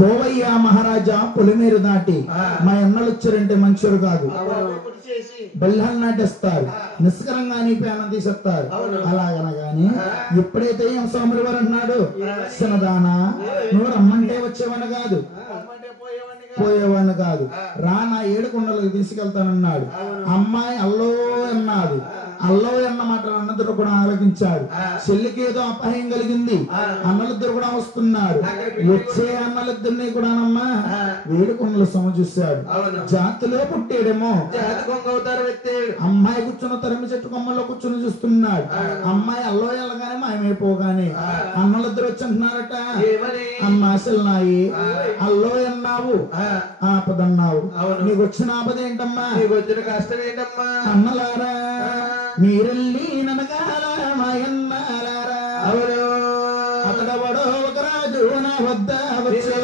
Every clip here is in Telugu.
పోవయ్యా మహారాజా పొలిమేరు దాటి మా అన్నలు వచ్చారంటే మంచోరు కాదు, బెల్లాలు నాటేస్తారు, నిష్కరంగా నీ పేనం తీసేస్తారు. అలాగనగాని ఎప్పుడైతే స్వాములు వారు అన్నాడు, చిన్నదానా నువ్వు రమ్మంటే వచ్చేవని కాదు, పోయేవాడిని కాదు, రా నా 7 కొండలకు తీసుకెళ్తానన్నాడు. అమ్మాయి అల్లో అన్నది. అల్లో అన్న మాట అన్నద్దరు కూడా ఆలోచించాడు. చెల్లికి ఏదో అపాయం కలిగింది, అన్నలిద్దరు కూడా వస్తున్నారు. వచ్చే అన్నలిద్దరిని కూడానమ్మా 7 కొండలు సమ చూశాడు. జాతిలో పుట్టాడేమో, అమ్మాయి కూర్చున్న తరిమి చెట్టు కొమ్మలో కూర్చుని చూస్తున్నాడు. అమ్మాయి అల్లో వెళ్ళగానే మాయమైపోగానే అన్నలిద్దరు వచ్చి అంటున్నారట, అమ్మా చెల్లాయి అల్లో అన్నావు, ఆపదన్నావు, నీకు వచ్చిన ఆపద ఏంటమ్మా, నీకు వచ్చిన కష్టం ఏంటమ్మా? అన్నలారా మీరెళ్ళి ననగాల మాయన్నాలారా, అతడవడో ఒక రాజు నా వద్ద వచ్చి,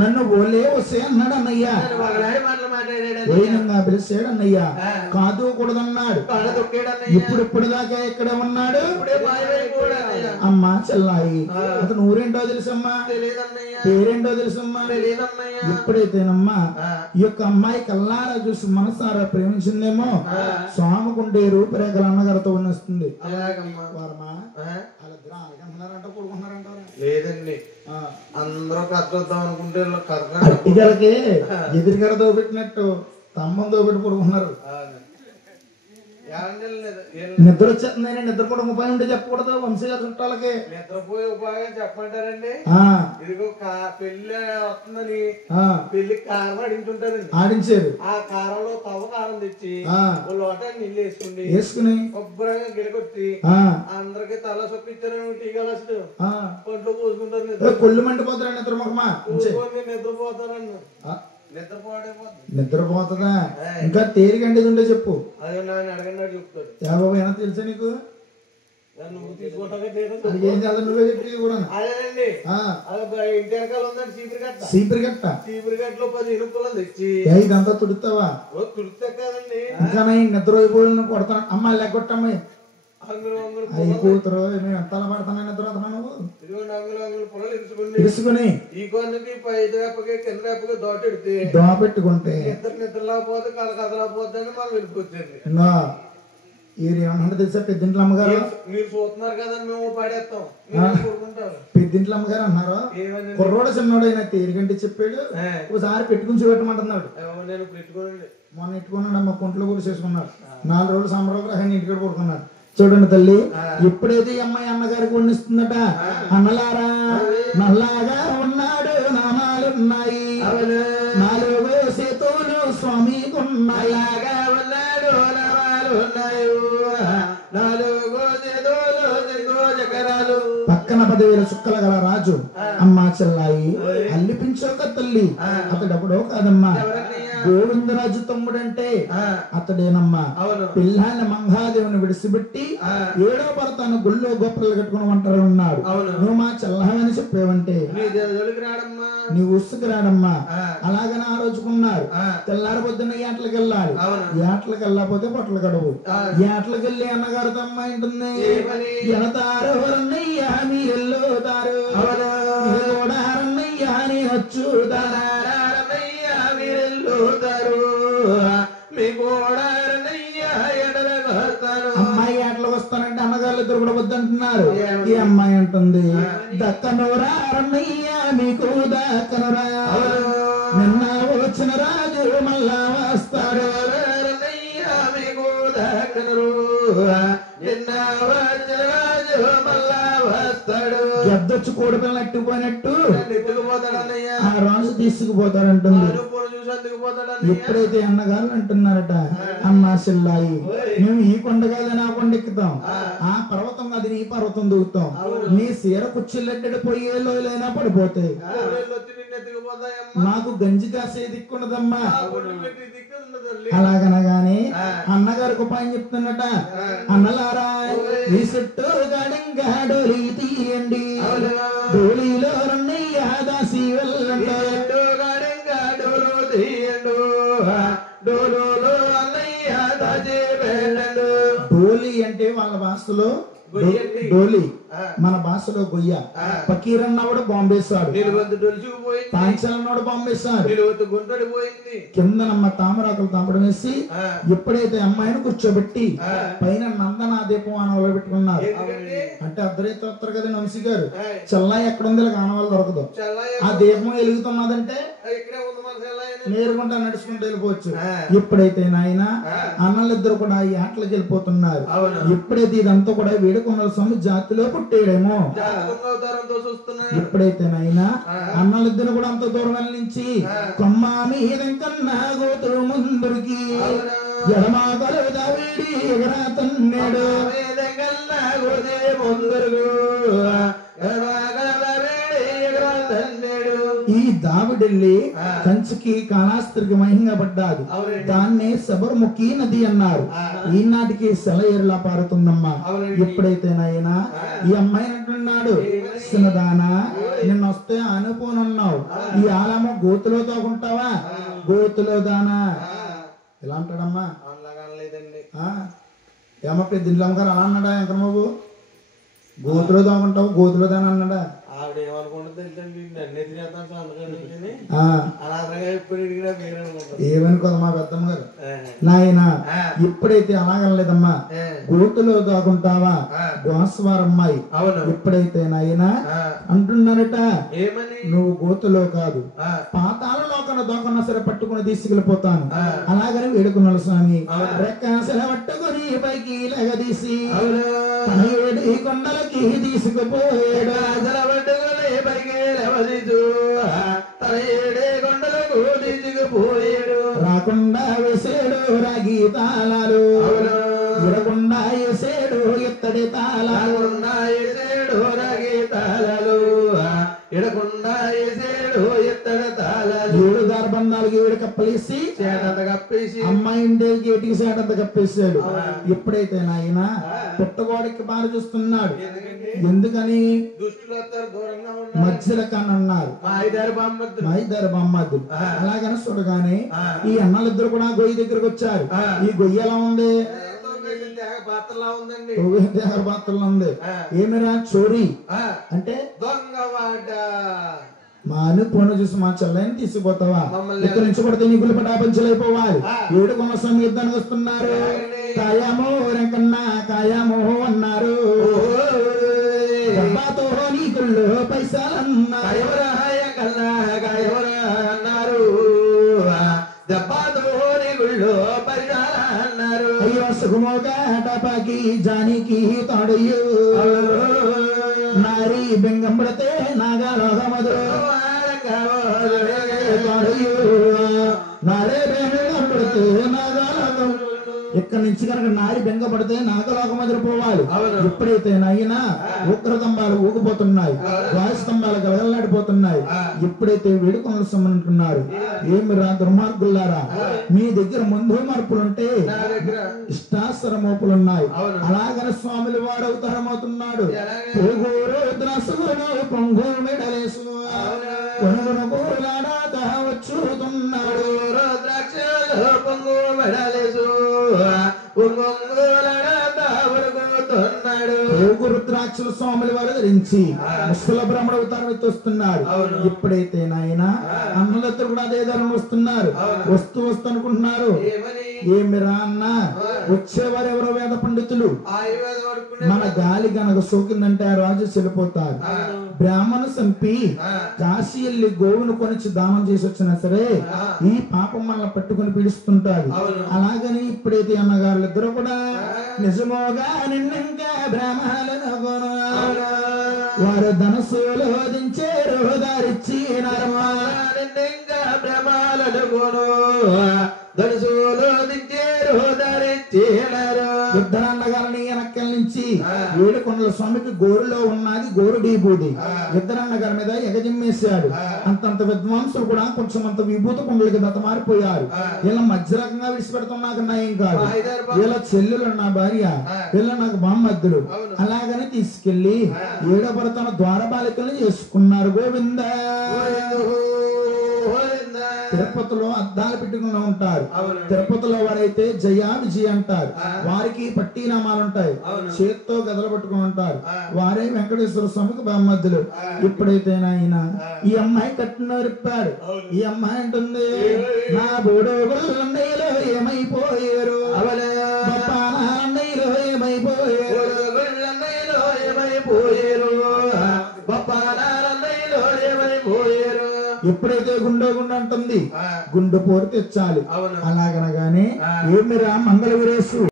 నన్ను ఓలే వస్తే అన్నాడు అన్నయ్యా, పిలిచాడు అన్నయ్యా, కాదు కూడదన్నాడు. ఇప్పుడు దాకా ఎక్కడ ఉన్నాడు? అమ్మా చెల్లాయి అతను ఊరేంటో తెలుసమ్మా, పేరేంటో తెలుసమ్మా. ఎప్పుడైతేనమ్మా ఈ యొక్క అమ్మాయి కల్లారా చూసి మనసారా ప్రేమించిందేమో, స్వామికుండే రూపురేఖలు అన్నగారితో ఉన్నస్తుంది. లేదండి, అందరూ కట్టొద్దాం అనుకుంటే ఎదురుగడతో పెట్టినట్టు తమ్మంతో పెట్టి పడుకున్నారు. నిద్ర వచ్చేస్తుందని నిద్రపోవడం ఉపాయం ఉంటే చెప్పకూడదు వంశీయ చుట్టాలకి? నిద్రపోయే ఉపాయం చెప్పంటారండి. ఇదిగో పెళ్లి వస్తుందని పెళ్లి కారం ఆడించుంటారండి, ఆడించారు. ఆ కారంలో తవ్వ కారం తెచ్చి లోట నీళ్ళు వేసుకుని శుభ్రంగా గిలకొట్టి అందరికి తల సొప్పించారని టీ గలసుడు ఒంట్లో పోసుకుంటారు. కొళ్ళు మండిపోతారండి నిద్రముఖమా, నిద్రపోతారండి. నిద్రపోతుందా? ఇంకా తేలికండి ఉండే చెప్పు. చెప్తాడు బాబు ఏమన్నా తెలుసా నీకు? ఏం చేద్దాం నువ్వే చెప్పి కూడా. చీపురు కట్ట, చీపురు కట్టలో 10 ఇనుపులు తెచ్చి ఇదంతా తుడుతావా? తుడితే కదండి. ఇంకా ఇంకా అయిపోయి కొడతాను. అమ్మ లెగ్గొట్టమ్మాయి అయ్యి కూతురు మేము ఎంత పడతానని నిద్ర నువ్వు తెలుసుకుని ఈ కొన్నకి దోపెట్టుకుంటే నిద్రలేకపోతే కదలకపోతే మనం వెళ్ళిపోతుంది. ఏమంటే తెలుసా పెద్దింట్ల అమ్మగారు? మీరు చూస్తున్నారు కదా, మేము పాడేస్తాం. పెద్దింట్ల అమ్మగారు అన్నారు, కుర్రోడు చిన్నోడు అయినా తేలికంటే చెప్పాడు, ఒకసారి పెట్టుకుని చూపెట్టమంటున్నాడు. నేను పెట్టుకోనండి, మొన్న ఎట్టుకున్నాడు అమ్మ కుంట్లో కూడా చేసుకున్నాడు. 4 రోజులు సంబరం ఇంటికి పడుకున్నాడు. చూడండి తల్లి, ఎప్పుడైతే ఈ అమ్మాయి అన్నగారికి వండిస్తుందట, అన్నలారా నల్లాగా ఉన్నాడు నామాలున్నాయి, 4 సేతులు స్వామికి ఉన్నాయి, ఉన్నాడు నామాలున్నాయి, 4 చేతులు చక్రాలు, పక్కన 10,000 చుక్కల గల రాజు. అమ్మా చెల్లాయి అల్లిపించోక తల్లి, అతడెవడో కాదమ్మా, గోవిందరాజు తమ్ముడంటే అతడేనమ్మా. పిల్లాన్ని మంగాదేవిని విడిచిపెట్టి 7వ భర్తను గుళ్ళో గొప్పలు కట్టుకుని ఒంటరి ఉన్నాడు. నువ్వు మా చెల్లహమని చెప్పేవంటే నీ ఉసుకు రాడమ్మా. అలాగని ఆ రోజుకున్నారు. తెల్లారి పొద్దున్న ఏట్లకి వెళ్ళాలి, ఏట్లకి వెళ్ళకపోతే పొట్టలు గడవు. ఏట్లకి వెళ్ళి అన్నగారు తమ్మ ఉంటుంది, ఎనతారన్నయ్యా మీరు వెళ్ళుతారు, అన్నయ్యా అని వచ్చుతారా, అమ్మాయి ఏట్లకు వస్తానంటే అన్నగారు ఇద్దరు కూడా వద్దంటున్నారు. ఈ అమ్మాయి అంటుంది, దక్కనురా అన్నయ్యా మీకు దక్కనురా, నిన్న వచ్చిన రాజు మళ్ళా వస్తాడు, మీకు దక్కనరు, నిన్న వచ్చిన రాజు మళ్ళా వస్తాడు. గద్దొచ్చు కోడి పిల్లలు ఎట్టుకుపోయినట్టు ఆ రాజు తీసుకుపోతాడంటుంది. ఎప్పుడైతే అన్నగారు అంటున్నారట, అమ్మా చెల్లాయి మేము ఈ కొండ కాదని ఆ కొండ ఎక్కుతాం, ఆ పర్వతం కాదు నీ పర్వతం దూకుతాం, నీ సీర కుచ్చిల్లెడ్డడి పోయేలో లేనా పడిపోతాయి, నాకు గంజి కాసే దిక్కుండదమ్మా. అలాగనగానే అన్నగారికి ఉపాయం చెప్తున్నట, అన్నలారా ఈ చుట్టూ గడంగా డోలి తీయండి, డోలీలో రన్నయ్య దాసి వెళ్ళండి, భాషలో డోలి, మన భాషలో గొయ్య. ఫకీర్ అన్నవాడు బాంబేశాడు, పాంచలన్నవాడు బాంబేశాడు. కిందనమ్మ తామరాకులు తాపడం వేసి ఎప్పుడైతే అమ్మాయిని కూర్చోబెట్టి పైన నందనా దీపం ఆనవలో పెట్టుకున్నారు. అంటే అర్ధరైతే వస్తారు కదా వంశీ గారు, చల్లాయి ఎక్కడ ఉంది ఆనవాళ్ళు దొరకదు. ఆ దీపం వెలుగుతున్నదంటే నేరుకుంటా నడుచుకుంటూ వెళ్ళిపోవచ్చు. ఎప్పుడైతే నాయన అన్నలిద్దరు కూడా ఈ ఆటలకు వెళ్ళిపోతున్నారు. ఎప్పుడైతే ఇదంతా కూడా వేడుకొండల స్వామి జాతిలో పుట్టేడేమో. ఎప్పుడైతే నాయన అన్నలిద్దరు కూడా అంత దూరం నుంచి కొమ్మ మీద కన్నా గోతులు ముందుకి ఎడమా కలుదా వేడి ఎగరా తన్నేడు ఈ దావిడెల్లి కంచికి కాళాస్త్రికి మహింగా పడ్డాది. దాన్నే శబర్ముఖి నది అన్నారు. ఈనాటికి సెలయేరులా పారుతుందమ్మా. ఎప్పుడైతే నాయన ఈ అమ్మాయి అంటున్నాడు, సినదానా నిన్న వస్తే అనుకోనున్నావు, ఈ ఆలమో గోతులో తోకుంటావా, గోతులో దానా ఎలా అంటాడమ్మా. ఏమో పెద్ద గారు అలా అన్నాడా వెంకటబాబు, గోతులో తోకుంటావు గోతులో దానా అన్నాడా. ఏమనుకోదు మా పెద్దమ్మ గారు. నాయన ఎప్పుడైతే అలాగనలేదమ్మా, గోతులో దాకుంటావా గోస్వారమ్మాయి. ఎప్పుడైతే నాయన అంటున్నారట, నువ్వు గోతులో కాదు పాతాళలో కన్నా దోకన్నా సరే పట్టుకుని తీసుకెళ్ళిపోతాను. అలాగని వేడుకున్నాడు స్వామి. రెక్కాసల పట్టుకుని పైకి లెగదీసి ఏడు కొండలకి తీసుకుపోయాడు. రాకుండా వేసాడు రాగి తాళాలు, విడకుండా వేసాడు ఎత్తడి తాళాలు, రాగి తాళాలు ఎడకుండా వేసాడు ఎత్తడి తాళాలు. ఏడు దారబంధాలకి ఏడు కప్పలేసి కప్పేసి అమ్మాయి ఇంటి గేటికి సేటంత కప్పేసాడు. ఎప్పుడైతే నాయన పుట్టగోడకి బాగా చూస్తున్నాడు. ఎందుకని మధ్యలో కానన్నారు మైదారు బొమ్మద్దు. అలాగని చూడగానే ఈ అన్నలిద్దరు కూడా గొయ్యి దగ్గరకు వచ్చారు. ఈ గొయ్యి ఎలా ఉంది, పాత్రలో ఉంది. ఏమిరా చోరీ అంటే మా అను పోను చూసి మా చెల్లని తీసుకుపోతావా, ఇక్కడ నుంచి కొడితే నీ గుళ్ళు పటాపంచలైపోవాలి. ఏడు కొన్న స్వామి యుద్ధానికి వస్తున్నారు. కాయామో రంకన్నా కాయామో అన్నారు. డబ్బాతో నీ గుళ్ళు పైసలన్నారు. దెబ్బతో నీ గుళ్ళు పైసలన్నారు. అయ్యో సుఖమోగా టపాకి జానికి తాడయ్యో నారీ బెంగం పడితే నాగాలోకమదు నారే బెంగం పడితే నాగాలోకం. ఇక్కడ నుంచి కనుక నారి బెంగ పడితే నాగలోకం ఎదురుపోవాలి. ఎప్పుడైతే నైనా ఉగ్రతంబాలు ఊగిపోతున్నాయి, వాయుస్తంభాలు గలగలలాడిపోతున్నాయి. ఎప్పుడైతే వేడుకొండల స్వామి అంటున్నారు, ఏమిరా దుర్మార్గులారా, మీ దగ్గర ముందు మార్పులుంటే ఇష్టాసర మోపులున్నాయి. అలాగని స్వాములు వాడు అవతారమవుతున్నాడు. పొగూరు ద్రాసును పొంగు మెడలేసు వచ్చుతున్నాడు. పొంగు మెడలేసు రుద్రాక్షల స్వాముల వారు ధరించి ముసల బ్రహ్మణ అవతారం ఎత్తుస్తున్నారు. ఎప్పుడైతే నాయన అన్నలతో కూడా అదే ధరం వస్తున్నారు. వస్తూ అనుకుంటున్నారు, ఏమిరా అన్న వచ్చేవారు ఎవరో వేద పండితులు. మన గాలి గనక సోకిందంటే ఆ రాజు చెల్లిపోతారు. బ్రాహ్మణ సంపి కాశీ వెళ్ళి గోవును కొనిచ్చి దానం చేసి వచ్చినా సరే ఈ పాపం మనల్ని పట్టుకుని పీడిస్తుంటారు. అలాగని ఇప్పుడైతే అన్నగారులు ఇద్దరు కూడా నిజమోగా నిన్నంగా బ్రాహ్మణులను వారు ధనసులో దించారు దారిచ్చి నిన్నంగా బ్రహ్మలను ధనసులో దించారు దారిచ్చినారు. ఇద్దరన్నగారిని వెనక్కల నుంచి ఏడుకొండల స్వామికి గోరులో ఉన్నది గోరు డీబూది. ఇద్దరన్నగారి మీద ఎగజిమ్మేశాడు. అంతంత విద్వాంసులు కూడా కొంచెం అంత విభూత కుండలకి దత మారిపోయారు. వీళ్ళ మధ్య రకంగా విడిచిపెడతాం నయం కాదు. వీళ్ళ చెల్లెలు నా భార్య, వీళ్ళ నాకు బామ్మద్దులు. అలాగని తీసుకెళ్లి ఏడో భర్తన ద్వారపాలికలను చేసుకున్నారు. గోవింద తిరుపతిలో అద్దాలు పెట్టుకుని ఉంటారు. తిరుపతిలో వారైతే జయా విజయ అంటారు. వారికి పట్టీనామాలు ఉంటాయి. చేత్తో గదలు పట్టుకుని ఉంటారు. వారే వెంకటేశ్వర స్వామికి బామ్మద్దులు. ఎప్పుడైతే నాయన ఈ అమ్మాయి కట్టినరిప్పాడు. ఈ అమ్మాయి అంటుంది, నా బోడోగుళ్ళన్నయ్యలో ఏమైపోయారు, అన్నయ్యలో ఏమైపోయారు, ఎప్పుడైతే గుండె అంటుంది, గుండె పోరు తెచ్చాలి. అలాగనగానే ఏమిరా మంగళ వీరేశు